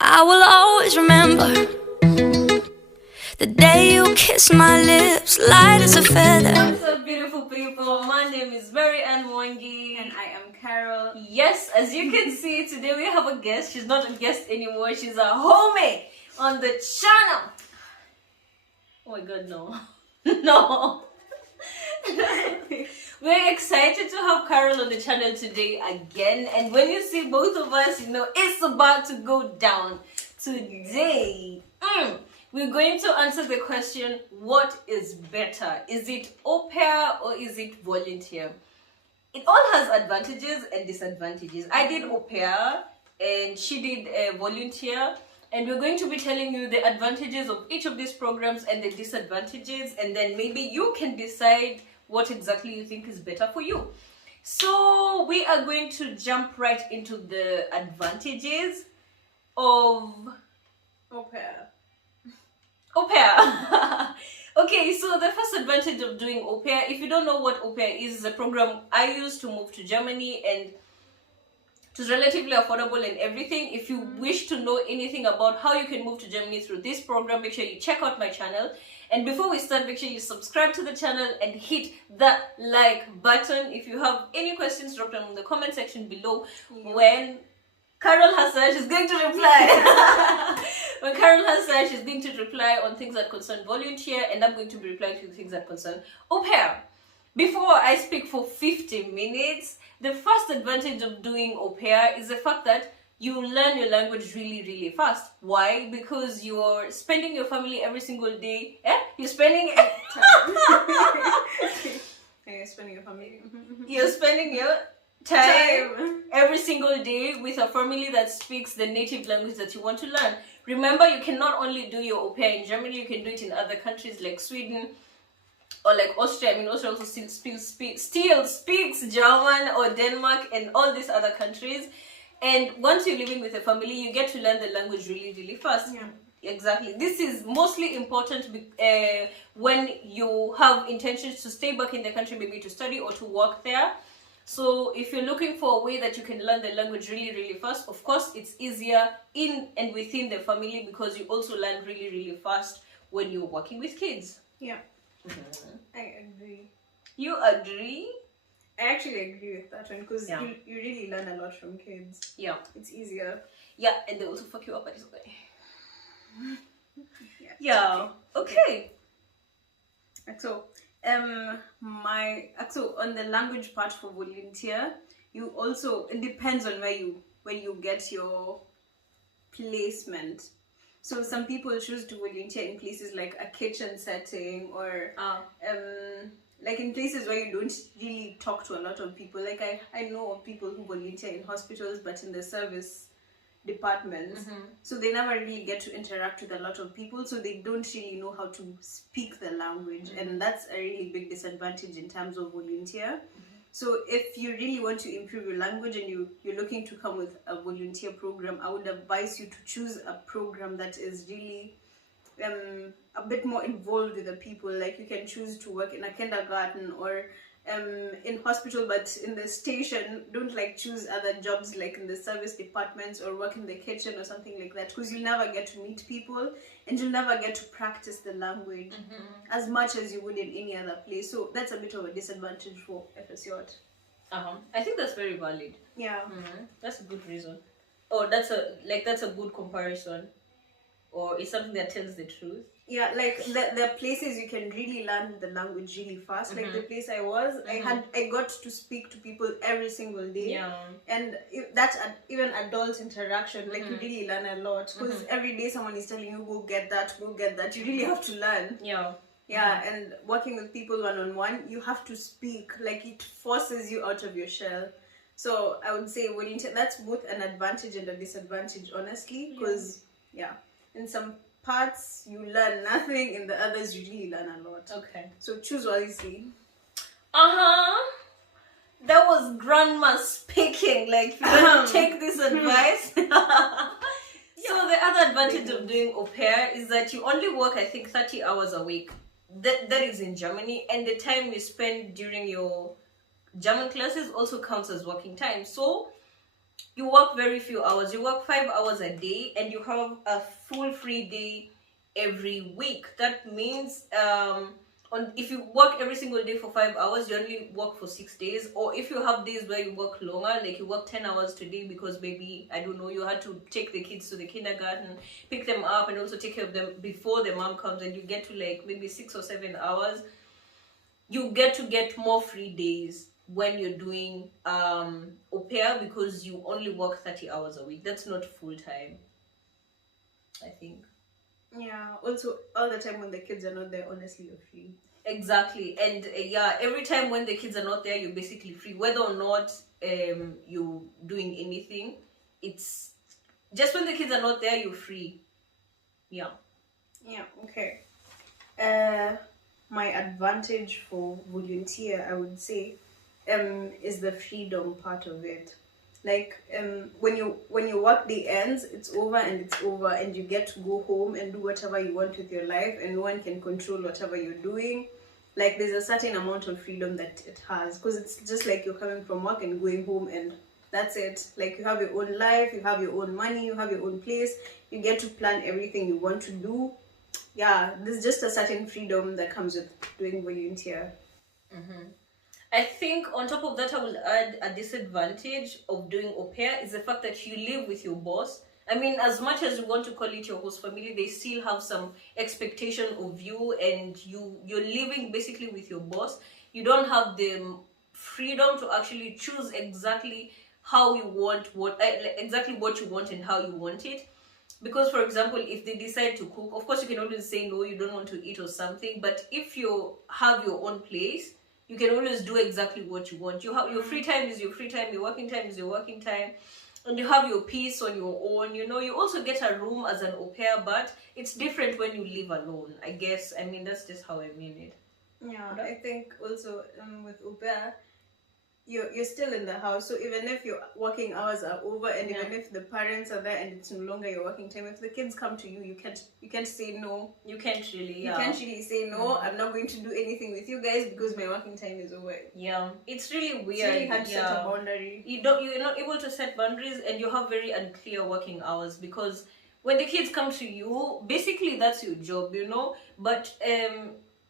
I will always remember the day you kissed my lips, light as a feather. What's up, beautiful people? My name is Mary Ann Mwangi. And I am Carol. Yes, as you can see, today we have a guest. She's not a guest anymore. She's a homie on the channel. Oh my god, no. No. We're excited to have Carol on the channel today again. And when you see both of us, you know it's about to go down. Today, we're going to answer the question, what is better? Is it au pair or is it volunteer? It all has advantages and disadvantages. I did au pair and she did volunteer. And we're going to be telling you the advantages of each of these programs and the disadvantages. And then maybe you can decide what exactly you think is better for you. So we are going to jump right into the advantages of Aupair. au pair. Okay, so the first advantage of doing au pair, if you don't know what au pair is a program I used to move to Germany, and it was relatively affordable and everything. If you wish to know anything about how you can move to Germany through this program, make sure you check out my channel. And before we start, make sure you subscribe to the channel and hit that like button. If you have any questions, drop them in the comment section below. When Carol has said she's going to reply. When Carol has said she's going to reply on things that concern volunteer, and I'm going to be replying to the things that concern au pair. Before I speak for 50 minutes, the first advantage of doing au pair is the fact that you learn your language really, really fast. Why? Because you're spending your family every single day. You're spending You're spending your family. you're spending your time every single day with a family that speaks the native language that you want to learn. Remember, you can not only do your au pair in Germany, you can do it in other countries like Sweden or like Austria. I mean, Austria also still speaks German, or Denmark and all these other countries. And once you're living with a family, you get to learn the language really, really fast. Yeah. Exactly. This is mostly important when you have intentions to stay back in the country, maybe to study or to work there. So if you're looking for a way that you can learn the language really, really fast, of course, it's easier in and within the family, because you also learn really, really fast when you're working with kids. Yeah. I agree. You agree? I actually agree with that one, because Yeah. you really learn a lot from kids. Yeah. It's easier. Yeah, and they also fuck you up at this way. Yeah. Okay. So, so on the language part for volunteer, you also, it depends on where you get your placement. So some people choose to volunteer in places like a kitchen setting, or like in places where you don't really talk to a lot of people. Like I know of people who volunteer in hospitals, but in the service departments. So they never really get to interact with a lot of people, so they don't really know how to speak the language. And that's a really big disadvantage in terms of volunteer. So if you really want to improve your language and you're looking to come with a volunteer program, I would advise you to choose a program that is really a bit more involved with the people. Like you can choose to work in a kindergarten or in hospital, but in the station. Don't like choose other jobs like in the service departments or work in the kitchen or something like that, because you'll never get to meet people and you'll never get to practice the language as much as you would in any other place. So that's a bit of a disadvantage for FSJ. I think that's very valid. Yeah. That's a good reason. Or that's a good comparison. Or it's something that tells the truth. Yeah, like the places you can really learn the language really fast. Like the place I was, I got to speak to people every single day. Yeah. And that's even adult interaction. Like you really learn a lot, because every day someone is telling you, go get that. You really have to learn. Yeah. Yeah, and working with people one-on-one, you have to speak. Like it forces you out of your shell. So I would say that's both an advantage and a disadvantage, honestly, because in some parts you learn nothing, in the others you really learn a lot. Okay. So choose wisely. That was grandma speaking. Like, if you don't take this advice. So the other advantage of doing au pair is that you only work, I think, 30 hours a week. That is in Germany, and the time you spend during your German classes also counts as working time. So you work very few hours. You work 5 hours a day, and you have a full free day every week. That means on if you work every single day for 5 hours, you only work for 6 days. Or if you have days where you work longer, like you work 10 hours today because maybe, I don't know, you had to take the kids to the kindergarten, pick them up, and also take care of them before the mom comes, and you get to like maybe 6 or 7 hours, you get to get more free days when you're doing au pair, because you only work 30 hours a week. That's not full time, I think. Yeah. Also, all the time when the kids are not there, honestly, you're free. Exactly. And yeah, every time when the kids are not there, you're basically free, whether or not you're doing anything. It's just when the kids are not there, you're free. Yeah. Yeah. Okay. My advantage for volunteer, I would say, is the freedom part of it. Like when your work day ends, it's over and it's over, and you get to go home and do whatever you want with your life, and no one can control whatever you're doing. Like there's a certain amount of freedom that it has, because it's just like you're coming from work and going home, and that's it. Like you have your own life, you have your own money, you have your own place, you get to plan everything you want to do. Yeah, there's just a certain freedom that comes with doing volunteer. I think on top of that, I will add a disadvantage of doing au pair is the fact that you live with your boss. I mean, as much as you want to call it your host family, they still have some expectation of you, and you're living basically with your boss. You don't have the freedom to actually choose exactly how you want exactly what you want and how you want it. Because for example, if they decide to cook, of course you can always say no, you don't want to eat or something. But if you have your own place, you can always do exactly what you want. You have your free time is your free time, your working time is your working time, and you have your peace on your own. You also get a room as an au pair, but it's different when you live alone, I guess. I mean, that's just how I mean it. Yeah, I think also with Aupair, you're still in the house. So even if your working hours are over, and even if the parents are there and it's no longer your working time, if the kids come to you, you can't say no. You can't really, You can't really say no. I'm not going to do anything with you guys because my working time is over. Yeah, it's really weird. It's really hard to set a boundary. You're not able to set boundaries, and you have very unclear working hours, because when the kids come to you, basically that's your job. But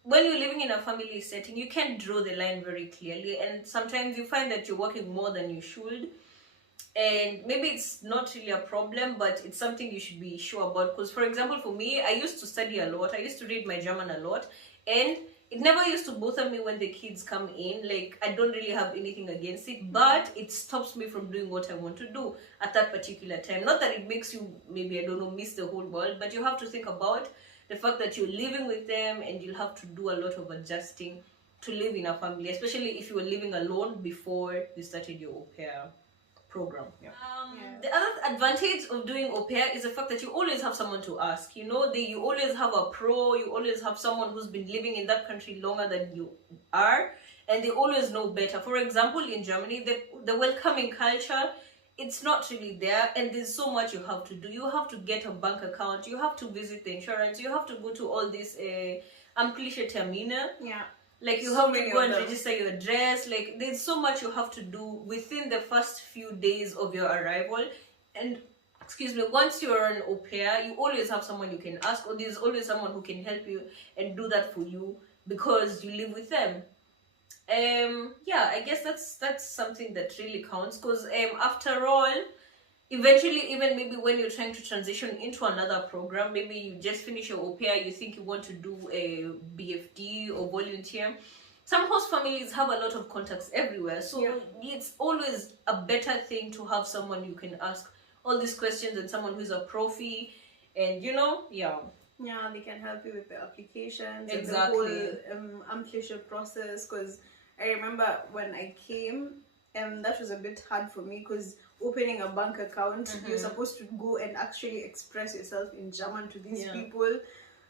when you're living in a family setting, you can't draw the line very clearly, and sometimes you find that you're working more than you should. And maybe it's not really a problem, but it's something you should be sure about. Because for example, for me, I used to study a lot, I used to read my German a lot, and it never used to bother me when the kids come in. Like, I don't really have anything against it, but it stops me from doing what I want to do at that particular time. Not that it makes you, maybe, I don't know, miss the whole world, but you have to think about the fact that you're living with them, and you'll have to do a lot of adjusting to live in a family, especially if you were living alone before you started your au pair program. Yeah. The other advantage of doing au pair is the fact that you always have someone to ask. You always have a pro, you always have someone who's been living in that country longer than you are, and they always know better. For example, in Germany, the welcoming culture, it's not really there, and there's so much you have to do. You have to get a bank account, you have to visit the insurance, you have to go to all these amtliche Termine. Yeah. Like, you have to go and register your address. Like, there's so much you have to do within the first few days of your arrival. And excuse me, once you're an au pair, you always have someone you can ask, or there's always someone who can help you and do that for you because you live with them. Yeah, I guess that's something that really counts, because after all, eventually, even maybe when you're trying to transition into another program, maybe you just finish your au pair, you think you want to do a BFD or volunteer. Some host families have a lot of contacts everywhere, so it's always a better thing to have someone you can ask all these questions, and someone who's a profi, and Yeah, they can help you with the applications, exactly, and the whole amtliche process. Because I remember when I came, that was a bit hard for me, because opening a bank account, you're supposed to go and actually express yourself in German to these people.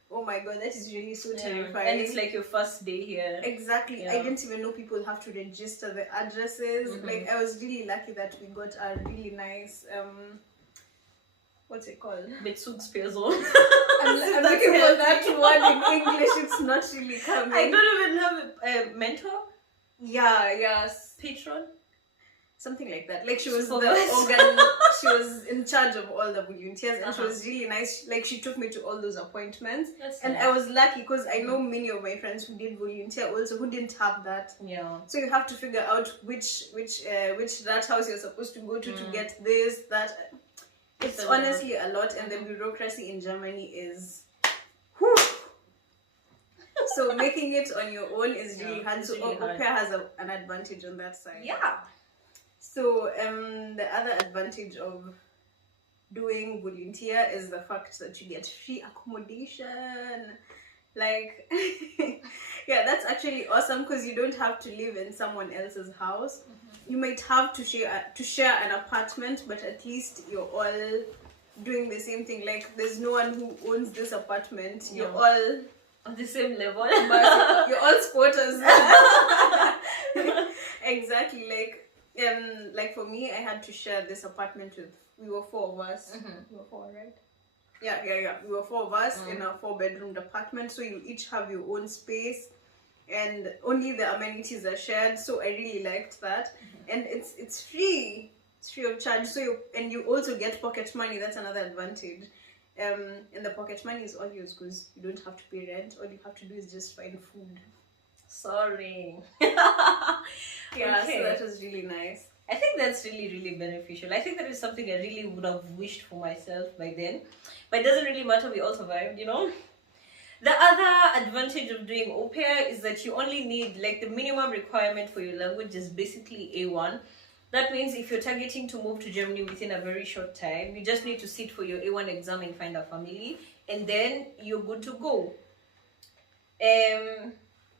Oh my god, that is really so terrifying. And it's like your first day here. Exactly. I didn't even know people have to register the addresses. Like, I was really lucky that we got a really nice what's it called? Bezugsperson. I'm looking for that word in English. It's not really coming. I don't even have a mentor. Yes. Patron. something like that. Like she was the Supervisor. organ, she was in charge of all the volunteers, and she Uh-huh. was really nice. Like she took me to all those appointments, That's and nice. I was lucky because I know many of my friends who did volunteer also who didn't have that. Yeah. So you have to figure out which that house you're supposed to go to get this, that. It's So, honestly a lot, and the bureaucracy in Germany is. Whew. So making it on your own is really hard. it's So really hard. Aupair has an advantage on that side. Yeah. So the other advantage of doing volunteer is the fact that you get free accommodation. Like, yeah, that's actually awesome because you don't have to live in someone else's house. You might have to share an apartment, but at least you're all doing the same thing. Like, there's no one who owns this apartment. You're all On the same level. but you're all squatters. Exactly. Like for me, I had to share this apartment with. We were four of us. We were four, right? Yeah. We were four of us in a 4-bedroom apartment. So you each have your own space, and only the amenities are shared. So I really liked that, and it's free. It's free of charge. So you also get pocket money. That's another advantage. And the pocket money is all yours because you don't have to pay rent. All you have to do is just find food. Sorry. Yeah, Okay. so that was really nice. I think that's really, really beneficial. I think that is something I really would have wished for myself by then. But it doesn't really matter, we all survived, you know? The other advantage of doing au pair is that you only need, like, the minimum requirement for your language is basically A1. That means if you're targeting to move to Germany within a very short time, you just need to sit for your A1 exam and find a family, and then you're good to go.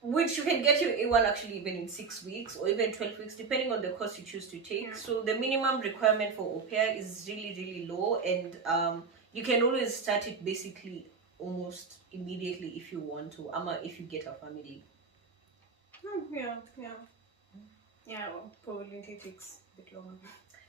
Which you can get your A1 actually even in 6 weeks or even 12 weeks, depending on the course you choose to take. So the minimum requirement for au pair is really, really low, and you can always start it basically almost immediately if you want to, if you get a family. Yeah, well, probably it takes a bit longer.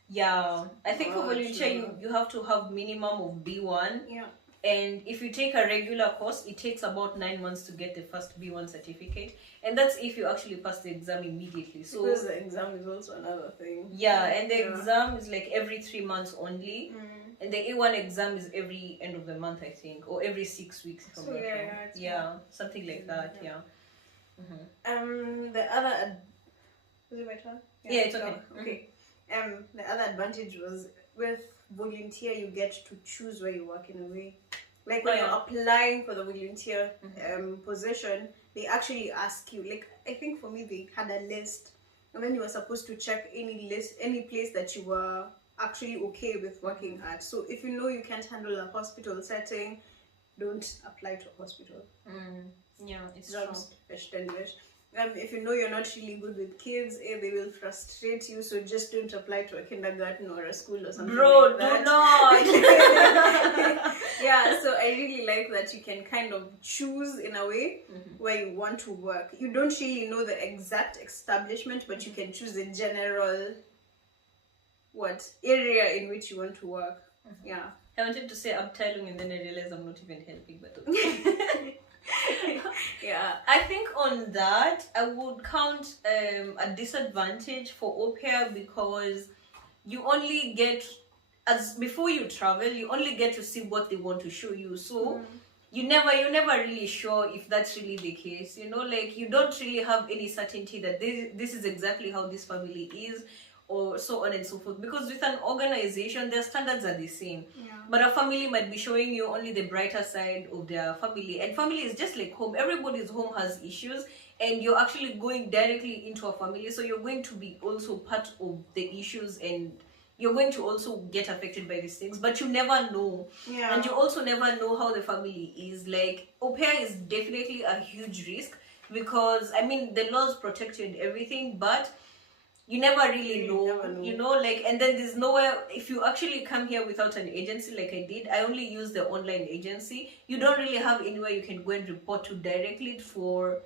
Yeah, I think for Oh, volunteer true. you have to have minimum of B1. Yeah. And if you take a regular course, it takes about 9 months to get the first B1 certificate, and that's if you actually pass the exam immediately. So Because the exam is also another thing. yeah, and the exam is like every 3 months only, and the A1 exam is every end of the month, I think, or every 6 weeks. If I'm So not yeah, wrong. yeah, it's Yeah, something like that. Yeah. The other was it my turn? Yeah, it's okay. Okay. The other advantage was with volunteer you get to choose where you work in a way. Like when you're applying for the volunteer position, they actually ask you. Like I think for me they had a list, and then you were supposed to check any place that you were actually okay with working at. So if you know you can't handle a hospital setting, don't apply to a hospital. Yeah, it's Jobs verständlich. If you know you're not really good with kids, they will frustrate you. So just don't apply to a kindergarten or a school or something. Bro, like that. do not. Yeah, so I really like that you can kind of choose in a way where you want to work. You don't really know the exact establishment, but you can choose the general area in which you want to work. Yeah. I wanted to say Abteilung and then I realized I'm not even helping, but okay. Yeah. I think on that I would count a disadvantage for au pair because you only get, as before you travel, you only get to see what they want to show you. So you're never really sure if that's really the case. You know, like you don't really have any certainty that this is exactly how this family is, or so on and so forth. Because with an organization, their standards are the same. Yeah. But a family might be showing you only the brighter side of their family. And family is just like home. Everybody's home has issues. And you're actually going directly into a family. So you're going to be also part of the issues. And you're going to also get affected by these things. But you never know. Yeah. And you also never know how the family is. Like, au pair is definitely a huge risk. Because, I mean, the laws protect you and everything. But you never really know, you know, like, and then there's nowhere, if you actually come here without an agency like I did, I only use the online agency, you don't really have anywhere you can go and report to directly for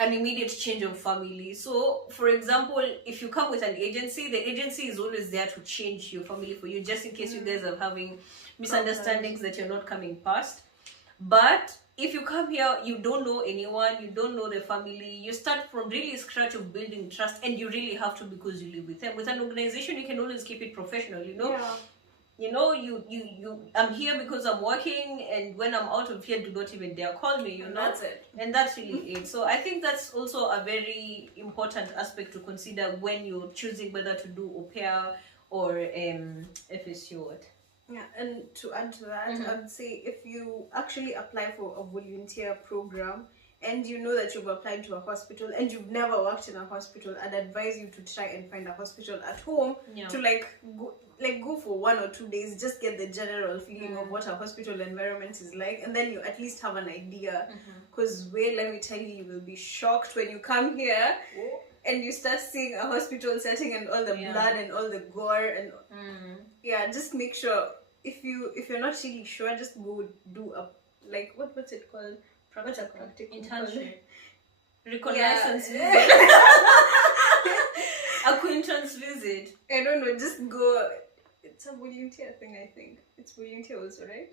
an immediate change of family. So, for example, if you come with an agency, the agency is always there to change your family for you, just in case you guys are having misunderstandings that you're not coming past. But if you come here, you don't know anyone, you don't know the family, you start from really scratch of building trust, and you really have to, because you live with them. With an organization, you can always keep it professional, you know. Yeah. You know, you I'm here because I'm working, and when I'm out of here, do not even dare call me, you know. That's it. And that's really it. So I think that's also a very important aspect to consider when you're choosing whether to do au pair or FSU. Yeah, and to add to that, I'd say if you actually apply for a volunteer program and you know that you've applied to a hospital and you've never worked in a hospital, I'd advise you to try and find a hospispital at home to go for 1 or 2 days, just get the general feeling of what a hospital environment is like, and then you at least have an idea. Because let me tell you will be shocked when you come here and you start seeing a hospital setting and all the blood and all the gore and just make sure, if you're not really sure, just go do a, like, what's it called? What's a practical internship? Reconnaissance visit. Acquaintance visit. I don't know, just go. It's a volunteer thing, I think. It's volunteer also, right?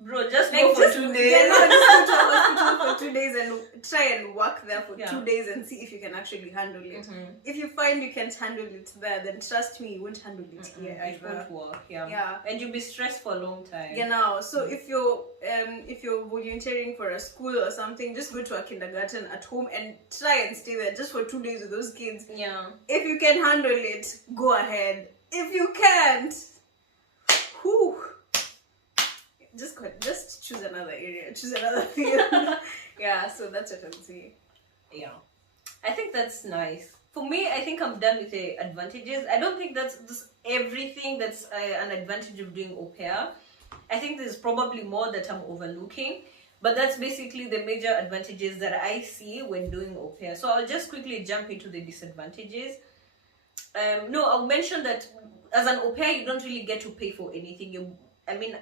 Bro, just Like, go for 2 days. Yeah, no, just go to a hospital for 2 days and try and work there for 2 days and see if you can actually handle it. If you find you can't handle it there, then trust me, you won't handle it here. It won't work. Yeah. And you'll be stressed for a long time. Genau. So if you're volunteering for a school or something, just go to a kindergarten at home and try and stay there just for 2 days with those kids. Yeah. If you can handle it, go ahead. If you can't, just choose another area, choose another field. Yeah, so that's what I'm saying. Yeah, I think that's nice. For me, I think I'm done with the advantages. I don't think that's everything that's an advantage of doing au pair. I think there's probably more that I'm overlooking, but that's basically the major advantages that I see when doing au pair. So I'll just quickly jump into the disadvantages. I'll mention that as an au pair, you don't really get to pay for anything.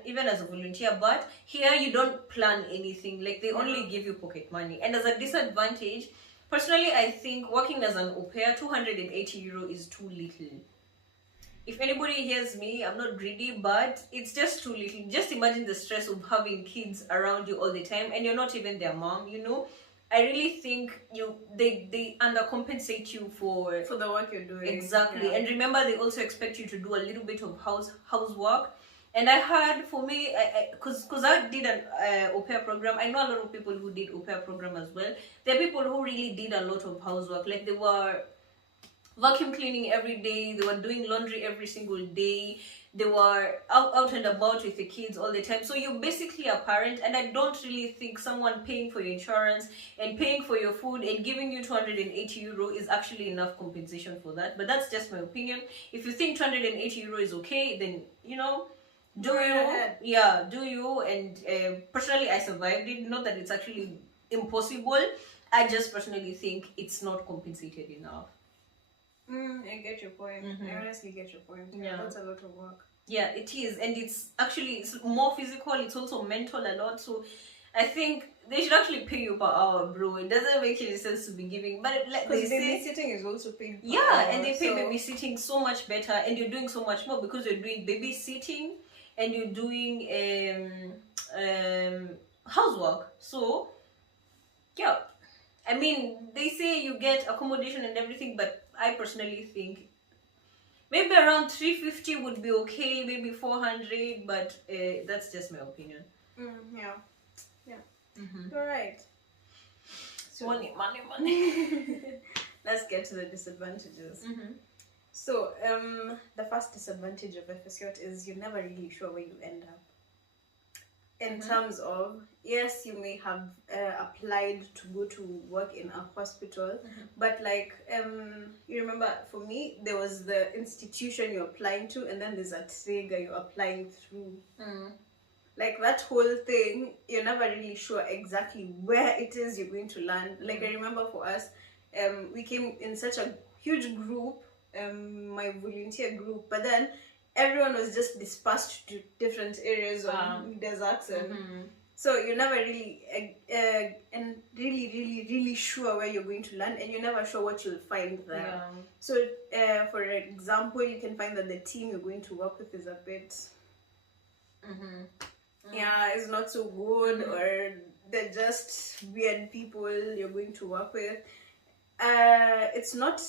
Even as a volunteer, but here you don't plan anything. Like, they only give you pocket money. And as a disadvantage, personally, I think working as an au pair, 280 euro is too little. If anybody hears me, I'm not greedy, but it's just too little. Just imagine the stress of having kids around you all the time, and you're not even their mom, you know. I really think they undercompensate you for the work you're doing. Exactly. And remember, they also expect you to do a little bit of housework. And I heard, for me, because I did an au pair program, I know a lot of people who did au pair program as well. There are people who really did a lot of housework. Like, they were vacuum cleaning every day, they were doing laundry every single day, they were out and about with the kids all the time. So you're basically a parent, and I don't really think someone paying for your insurance and paying for your food and giving you 280 euro is actually enough compensation for that. But that's just my opinion. If you think 280 euro is okay, then, you know, do you. And personally, I survived it. Not that it's actually impossible, I just personally think it's not compensated enough. I get your point. I honestly get your point. Yeah, that's a lot of work. Yeah, it is. And it's more physical, it's also mental a lot. So I think they should actually pay you per hour, bro. It doesn't make any sense to be giving, but like they say, babysitting is also paid per hour, and they pay babysitting so much better, and you're doing so much more because you're doing babysitting and you're doing housework. So yeah, I mean, they say you get accommodation and everything, but I personally think maybe around 350 would be okay, maybe 400, but that's just my opinion. Yeah. You're right. So, money. Let's get to the disadvantages. So, the first disadvantage of FSCOT is you're never really sure where you end up. In terms of, yes, you may have applied to go to work in a hospital, but like, you remember, for me, there was the institution you're applying to, and then there's a trigger you're applying through. Like, that whole thing, you're never really sure exactly where it is you're going to land. Like, I remember for us, we came in such a huge group, my volunteer group, but then everyone was just dispersed to different areas of deserts, and so you're never really and really sure where you're going to land, and you're never sure what you'll find there. So for example, you can find that the team you're going to work with is a bit is not so good, or they're just weird people you're going to work with. It's not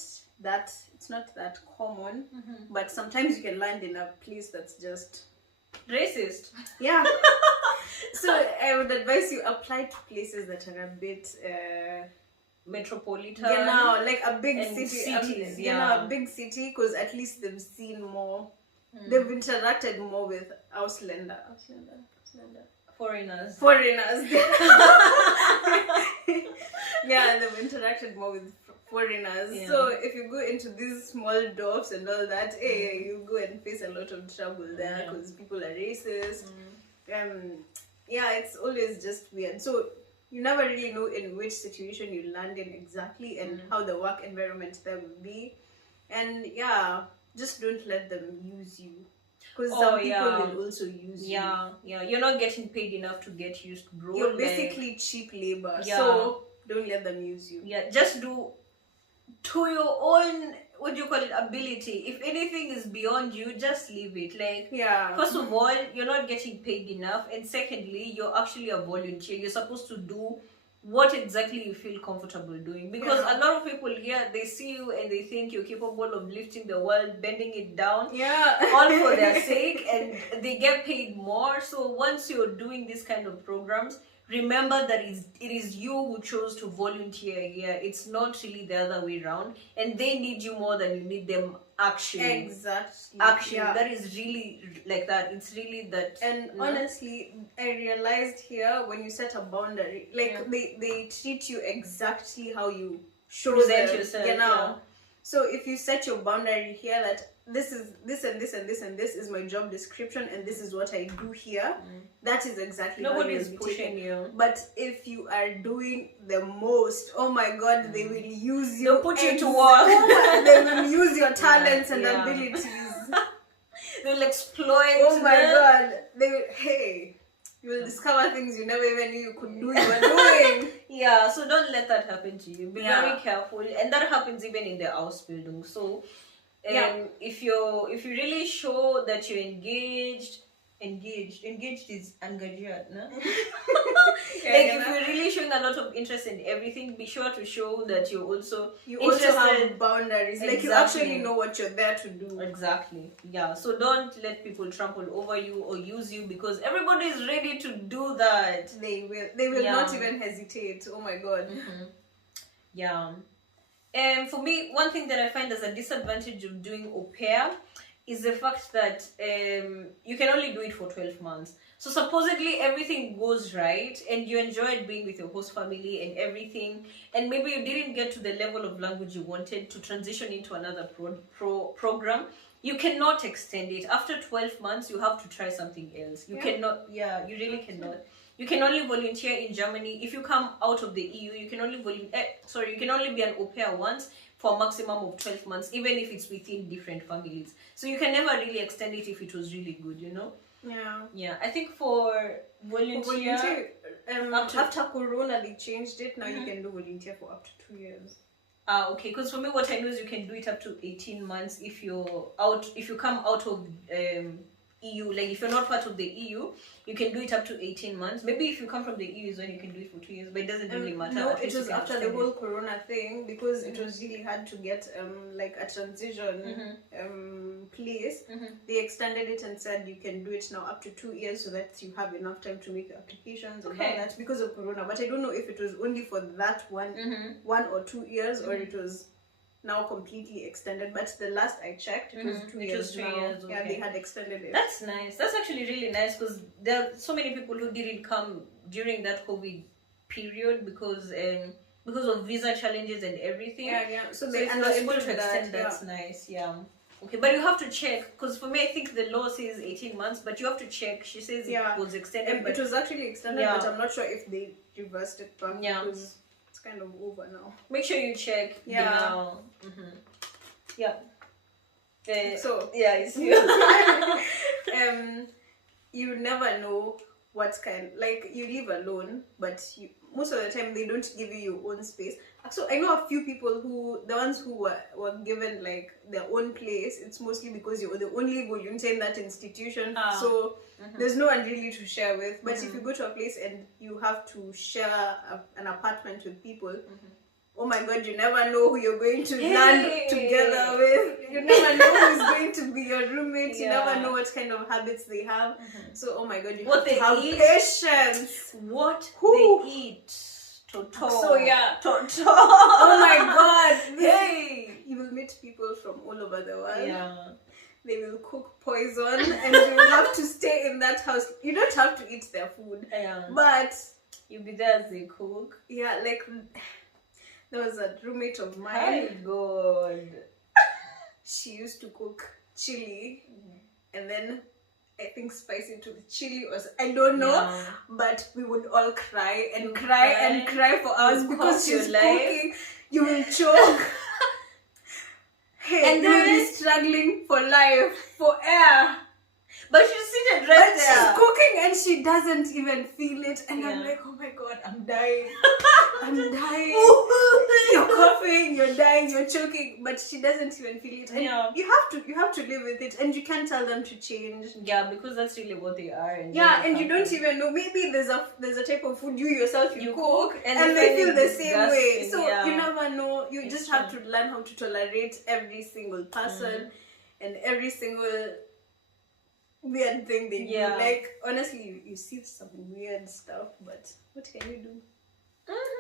that common, but sometimes you can land in a place that's just Racist. yeah. So I would advise you apply to places that are a bit Metropolitan. like a big and city, cities, a big city, because at least they've seen more, they've interacted more with Ausländer. Foreigners. Yeah, they've interacted more with foreigners. Yeah. So if you go into these small dorps and all that, you go and face a lot of trouble there because people are racist. Yeah, it's always just weird. So you never really know in which situation you land in exactly, and how the work environment there will be. And yeah, just don't let them use you, because some people will also use you. Yeah, you're not getting paid enough to get used, bro. You're basically cheap labor, Yeah. so don't let them use you. Yeah, just do to your own, what do you call it, ability. If anything is beyond you, just leave it. Like, Yeah. first of all, you're not getting paid enough, and secondly, you're actually a volunteer. You're supposed to do what exactly you feel comfortable doing, because a lot of people here, they see you and they think you're capable of lifting the world, bending it down, Yeah. all for their sake, and they get paid more. So once you're doing these kind of programs, remember that it is you who chose to volunteer here. It's not really the other way around, and they need you more than you need them. Actually, Yeah. that is really like that. It's really that. And honestly, I realized here, when you set a boundary, like they treat you exactly how you show Present them, yourself, you know. yeah. So if you set your boundary here that this is this and this and this and this is my job description and this is what I do here, that is exactly Nobody how is you'll be pushing taken. you. But if you are doing the most, oh my God, they will use you. They'll put you to work. They will use your talents and Yeah. abilities. They'll exploit. Oh my them. God, they will. Hey, you will discover things you never even knew you could do. You were doing. Yeah, so don't let that happen to you. Be Yeah. very careful, and that happens even in the Ausbildung. So, if you really show that you're engaged is engaged, no? Like if you're really showing a lot of interest in everything, be sure to show that you're also also interested. have boundaries. Like you Exactly. actually know what you're there to do. Exactly. Yeah. So don't let people trample over you or use you, because everybody is ready to do that. They will Yeah. not even hesitate. Oh my God. Yeah. And for me, one thing that I find as a disadvantage of doing au pair is the fact that you can only do it for 12 months. So supposedly everything goes right and you enjoyed being with your host family and everything, and maybe you didn't get to the level of language you wanted to transition into another program. You cannot extend it. After 12 months, you have to try something else. You cannot, you really cannot. You can only volunteer in Germany. If you come out of the EU, you can only you can only be an au pair once for a maximum of 12 months, even if it's within different families. So you can never really extend it if it was really good, you know? Yeah. Yeah, I think for volunteer, after Corona, they changed it. Now you can do volunteer for up to 2 years. okay, because for me, what I know is you can do it up to 18 months if you come out of EU. Like if you're not part of the EU, you can do it up to 18 months. Maybe if you come from the EU is when you can do it for 2 years, but it doesn't really matter. No, At it least was you can after the extend whole it. Corona thing, because it was really hard to get like a transition place. They extended it and said you can do it now up to 2 years, so that you have enough time to make your applications and all that, because of Corona. But I don't know if it was only for that one or 2 years, or it was now completely extended. But the last I checked, it was 2 years now. Years, Yeah, they had extended it. That's nice. That's actually really nice, because there are so many people who didn't come during that COVID period because of visa challenges and everything. Yeah. So So they if you're able to understood extend, that. that's nice. Yeah. Okay, but you have to check, because for me, I think the law says 18 months, but you have to check. She says it was extended, but It was actually extended, but I'm not sure if they reversed it back, because it's kind of over now. make sure you check. Yeah. Now. Yeah. So yeah, it's you. you never know what kind, like you live alone, but most of the time they don't give you your own space. So I know a few people the ones who were given like their own place, it's mostly because you were the only volunteer in that institution. So there's no one really to share with. But if you go to a place and you have to share an apartment with people, oh my god, you never know who you're going to land together with. You never know who's going to be your roommate. You never know what kind of habits they have. So oh my god, you have to have patience. What they eat. So yeah. Toto. Oh my god. Hey. You will meet people from all over the world. Yeah. They will cook poison and you will have to stay in that house. You don't have to eat their food. Yeah. But you'll be there as they cook. Yeah, like there was a roommate of mine. My god. She used to cook chili and then I think spicy to the chili or I don't know, but we would all cry and cry for hours because she's cooking. You will choke. Hey, and then you'll be struggling for life, for air. But she's seated right there. She's cooking and she doesn't even feel it. And I'm like, oh my god, I'm dying. I'm dying. You're coughing, you're dying, you're choking. But she doesn't even feel it. And you have to live with it. And you can't tell them to change. Yeah, because that's really what they are. And and you don't even know. Maybe there's a type of food you yourself you cook and they feel the same way. So you never know. You just have to learn how to tolerate every single person and every single weird thing they do. Like honestly, you see some weird stuff, but what can you do?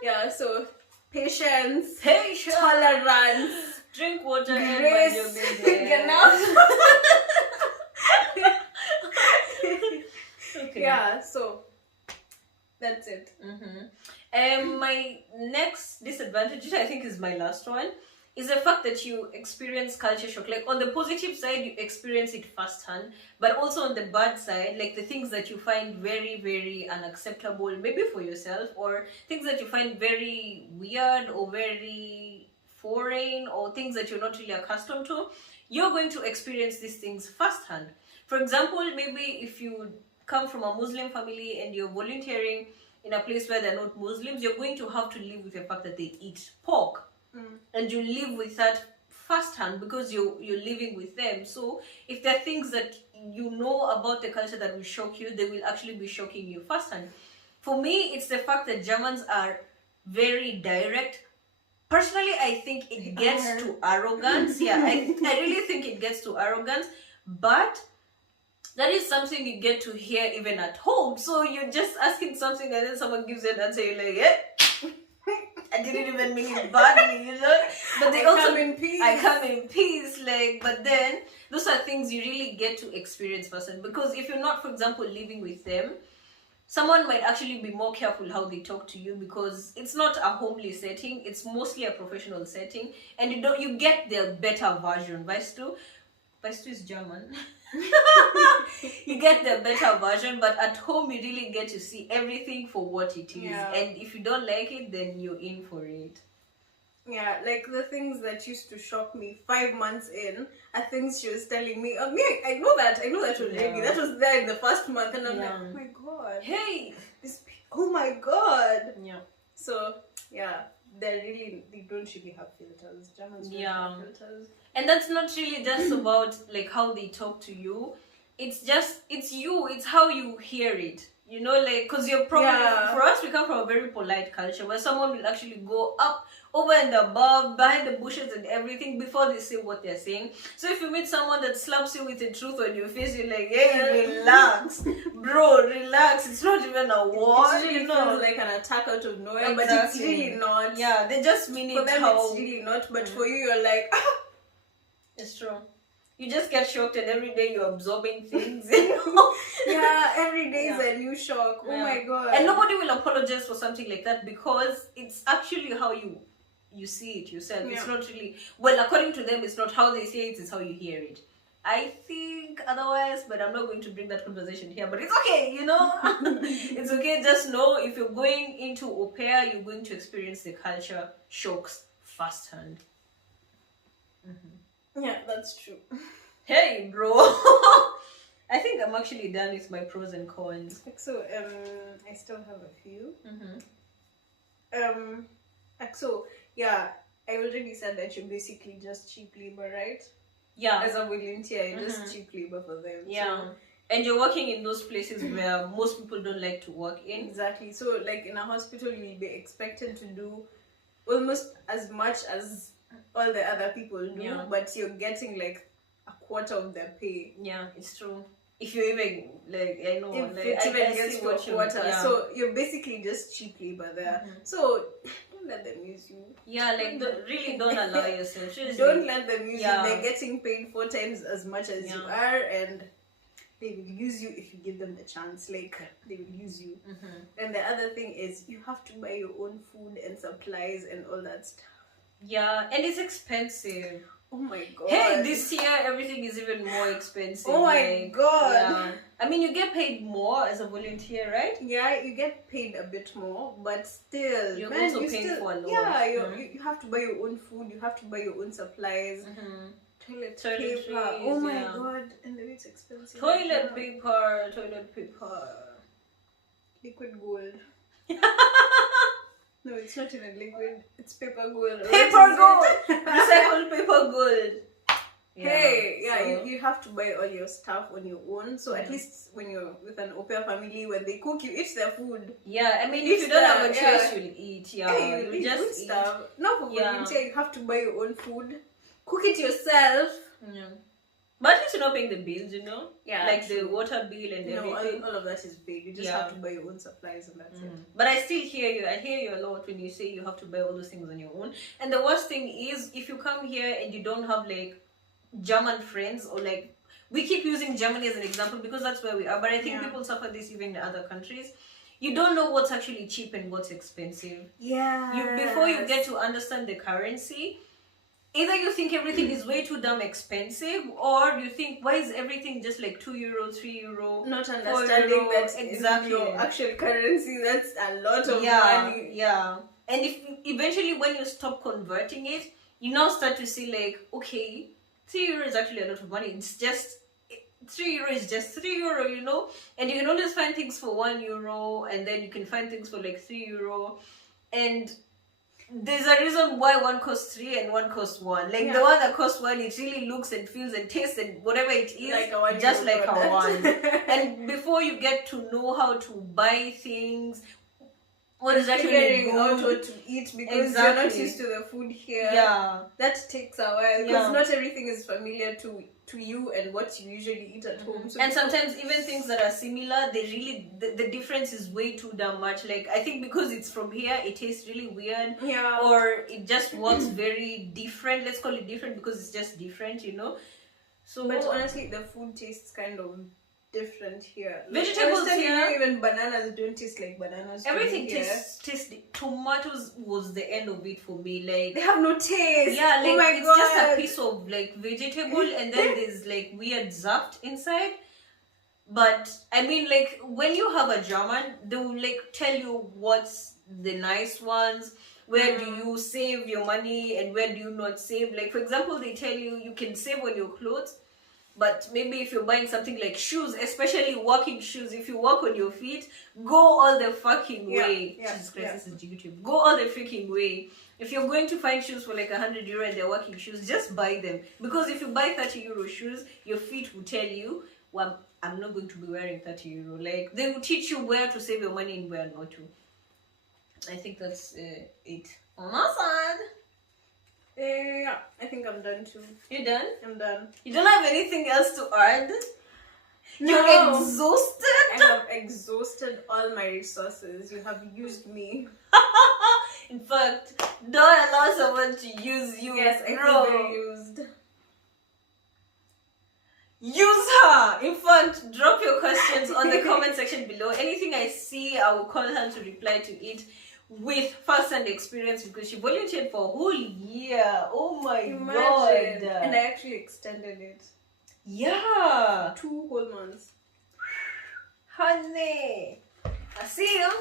Yeah, so patience, tolerance, drink water, grace, okay. Yeah, so that's it. My next disadvantage, which I think is my last one, is the fact that you experience culture shock. Like on the positive side, you experience it firsthand, but also on the bad side, like the things that you find very, very unacceptable, maybe for yourself, or things that you find very weird or very foreign, or things that you're not really accustomed to, you're going to experience these things firsthand. For example, maybe if you come from a Muslim family and you're volunteering in a place where they're not Muslims, you're going to have to live with the fact that they eat pork. And you live with that firsthand because you're living with them. So if there are things that you know about the culture that will shock you, they will actually be shocking you firsthand. For me, it's the fact that Germans are very direct. Personally, I think it gets to arrogance. I really think it gets to arrogance. But that is something you get to hear even at home. So you're just asking something and then someone gives you an answer, you're like, I didn't even mean it badly, you know. But they come in peace. I come in peace, like. But then those are things you really get to experience first. Because if you're not, for example, living with them, someone might actually be more careful how they talk to you because it's not a homely setting; it's mostly a professional setting, and you get their better version. Weißt du is German. You get the better version, but at home you really get to see everything for what it is. And if you don't like it, then you're in for it. Yeah, like the things that used to shock me 5 months in are things she was telling me. I know that already. That was there in the first month, and I'm like, oh my god. Hey, oh my god. Yeah. So they don't really have filters. Germans don't have filters. And that's not really just about like how they talk to you. It's you. It's how you hear it. You know, like, because you're probably, for us, we come from a very polite culture where someone will actually go up, over and above, behind the bushes and everything before they say what they're saying. So if you meet someone that slaps you with the truth on your face, you're like, hey, relax. Bro, relax. It's not even a war. It really feels like an attack out of nowhere, but it's really not. Yeah, they just mean it for them, it's really not, but for you, you're like, It's true. You just get shocked and every day you're absorbing things. Every day is a new shock. Oh my god. And nobody will apologize for something like that because it's actually how you see it yourself. It's not really, well, according to them, it's not how they say it, it's how you hear it. I think otherwise, but I'm not going to bring that conversation here. But it's okay, you know. It's okay. Just know if you're going into Aupair, you're going to experience the culture shocks firsthand. Yeah, that's true. Hey, bro. I think I'm actually done with my pros and cons. So, I still have a few. So yeah, I already said that you're basically just cheap labor, right? Yeah. As a volunteer, you're just cheap labor for them. Yeah. So, and you're working in those places where most people don't like to work in. exactly. So like in a hospital, you'll be expected to do almost as much as all the other people do, but you're getting like a quarter of their pay. Yeah, it's true. If you even like, I know, if like, it even I gets see to a what quarter, so you're basically just cheap labor there. So don't let them use you. Yeah, like really don't allow yourself. Seriously. Don't let them use you. They're getting paid 4 times as much as you are, and they will use you if you give them the chance. Like they will use you. And the other thing is you have to buy your own food and supplies and all that stuff. Yeah, and it's expensive. Oh my god. Hey, this year everything is even more expensive. Oh my god. Yeah. I mean, you get paid more as a volunteer, right? Yeah, you get paid a bit more, but still, you're also paying for a lot. Yeah, you have to buy your own food, you have to buy your own supplies. Toilet paper. Oh my god, and the it's expensive. Toilet paper. Liquid gold. No, it's not even liquid. It's paper gold. Paper gold. Recycled paper gold. You have to buy all your stuff on your own. So at least when you're with an Aupair family, when they cook, you eat their food. Yeah, I mean, if you don't have a choice, you'll eat. Yeah, you just good eat stuff. Not for volunteer, you have to buy your own food. Cook it yourself. Yeah. But at least you're not paying the bills, you know? Yeah. Like the water bill and everything. All of that is paid. You just have to buy your own supplies and that's it. But I still hear you. I hear you a lot when you say you have to buy all those things on your own. And the worst thing is if you come here and you don't have like German friends or like, we keep using Germany as an example because that's where we are. But I think people suffer this even in other countries. You don't know what's actually cheap and what's expensive. Yeah. Before you get to understand the currency, either you think everything is way too damn expensive, or you think, why is everything just like €2, €3? Not understanding that exactly your actual currency, that's a lot of money. Yeah. And if eventually when you stop converting it, you now start to see like, okay, €3 is actually a lot of money. It's just €3 is just €3, you know? And you can always find things for €1, and then you can find things for like €3. And there's a reason why one costs 3 and one costs 1. Like the one that costs 1, it really looks and feels and tastes and whatever it is, like a one, just like a 1. And before you get to know how to buy things, what is actually figuring out what to eat because you're not used to the food here. Yeah, that takes a while because not everything is familiar to you and what you usually eat at home. So and sometimes even things that are similar, they really the difference is way too damn much. Like I think because it's from here, it tastes really weird. Yeah. Or it just works very different. Let's call it different because it's just different, you know. So, but honestly, the food tastes kind of different here. Vegetables here, you know, even bananas don't taste like bananas. Everything tastes. Tomatoes was the end of it for me. Like they have no taste. Yeah, like oh my it's God. just a piece of like vegetable, and then there's like weird zaft inside. But I mean, like when you have a German, they will like tell you what's the nice ones. Where do you save your money and where do you not save? Like for example, they tell you you can save on your clothes. But maybe if you're buying something like shoes, especially walking shoes, if you walk on your feet, go all the fucking way. Jesus Christ, this is YouTube. Go all the freaking way. If you're going to find shoes for like €100 and they're walking shoes, just buy them. Because if you buy €30 shoes, your feet will tell you, well, I'm not going to be wearing €30. Like, they will teach you where to save your money and where not to. I think that's it. On our side. Yeah, I think I'm done too. You done? I'm done. You don't have anything else to add? No. You're exhausted? I have exhausted all my resources. You have used me. In fact, don't allow someone to use you. Yes, I feel very used. Use her! In fact, drop your questions on the comment section below. Anything I see, I will call her to reply to it with first-hand experience because she volunteered for a whole year. Oh my God. And I actually extended it. Yeah. 2 whole months. Honey. I see you.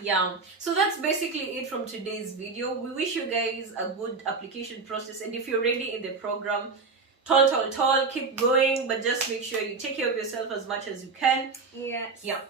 Yeah, so that's basically it from today's video. We wish you guys a good application process, and if you're already in the program, tall, keep going, but just make sure you take care of yourself as much as you can. Yes. Yeah.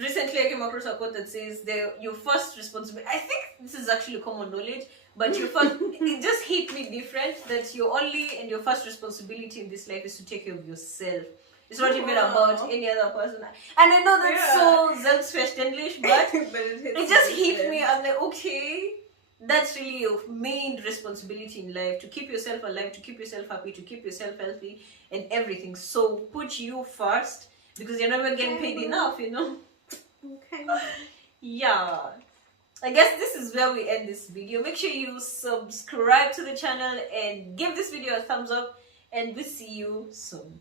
recently I came across a quote that says your first responsibility. I think this is actually common knowledge, but your first it just hit me different that your only and your first responsibility in this life is to take care of yourself. It's not even about any other person. And I know that's so selbstverständlich, but it just hit me. I'm like, okay, that's really your main responsibility in life, to keep yourself alive, to keep yourself happy, to keep yourself healthy and everything. So put you first, because you're never getting paid enough, you know. Okay. Yeah, I guess this is where we end this video. Make sure you subscribe to the channel and give this video a thumbs up, and we'll see you soon.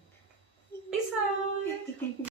Peace out.